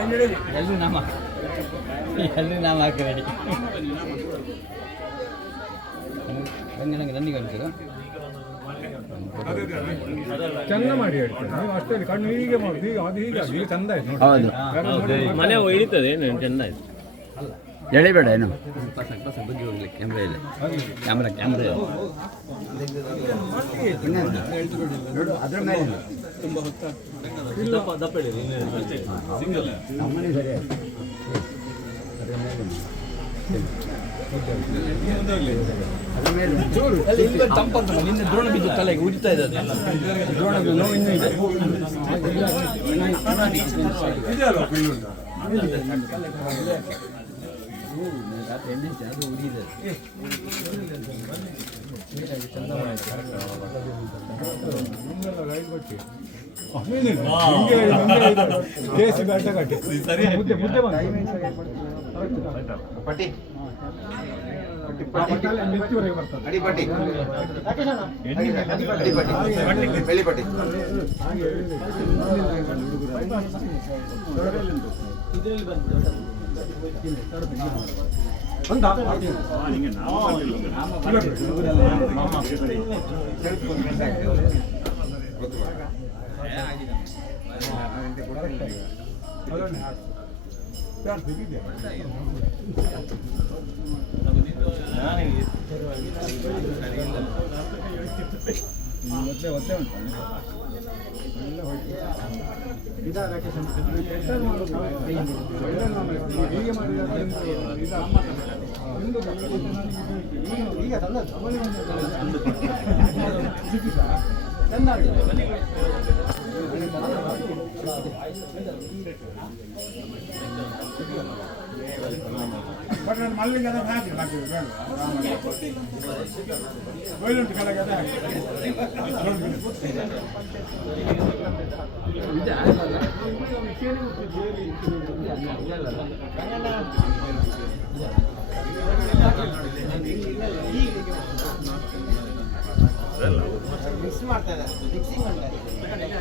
ಎಲ್ಲರೂ ನಾಮ ಎಲ್ಲರೂ ನಾಮ ಹಾಕಿ ರೆಡಿ ಹಂಗೆ ನಂಗೆ ನನಗೆ ಅನ್ಸೋದು ಚೆಂದ ಮಾಡಿ ಅಷ್ಟೇ ಕಣ್ಣು ಹೀಗೆ ಮಾಡುದು ಈಗ ಅದು ಹೀಗೆ. ಈಗ ಚಂದ ಆಯ್ತು ನೋಡಿ. ಮನೆ ಏನು ಚೆಂದ ಆಯ್ತು. ಎಳಿಬೇಡ ಏನು? ಪರ್ಸೆಂಟ್ ಪರ್ಸೆಂಟ್ ಬಗ್ಗೆ ಹೋಗ್ಲಿ ಕ್ಯಾಮ್ರಾ ಇಲ್ಲ. ಕ್ಯಾಮ್ರಾ ಕ್ಯಾಮ್ರಾ ಇಲ್ಲ ಅದ್ರ ಮೇಲೆ. ತಂಪಂತ ನಿನ್ನೆ ದ್ರೋಣ ಬಿದ್ದು ತಲೆಗೆ ಉರಿತಾ ಇದೆ. ದ್ರೋಣ ನೋವು ಇನ್ನೂ ಇದೆ ಅದು ಉರಿಯುತ್ತೆ ನಮ್ಮೆಲ್ಲ ಲೈಟ್ ಬಟ್ಟೆ ಅದೇನಿಲ್ಲ. ಹಿಂಗೆ ನಮ್ಗೆ ಇದು ಕೇಸಿ ಬೆಟ್ಟ ಕಟ್ಟಿ ಮುದ್ದೆ ಮುದ್ದೆ ಬಂತು ಪಟ್ಟಿ ಪಟ್ಟಲ್ಲಿ ಮಿರ್ಚಿವರೆಗೆ ಬರ್ತದೆ ಅಡಿಪಟ್ಟಿ ಅಡಿಪಟ್ಟಿ ಬೆಳ್ಳಿ ಪಟ್ಟಿ ಅಂತ ಯಾರು ತೆಗಿದ್ಯಾ? ಮೊದ್ಲೇ ಒದ್ದೆ ಉಂಟು ಈಗ ತಂದದ್ದು. ಬಟ್ ಮಲ್ಲಿಗೆ ಅದನ್ನು ಹಾಕಿ ಹಾಕಿದ್ರು ಮಾಡ್ತಾ ಇದ್ದಾರೆ ಮಿಕ್ಸಿಂಗ್ ಮಾಡ್ತಾರೆ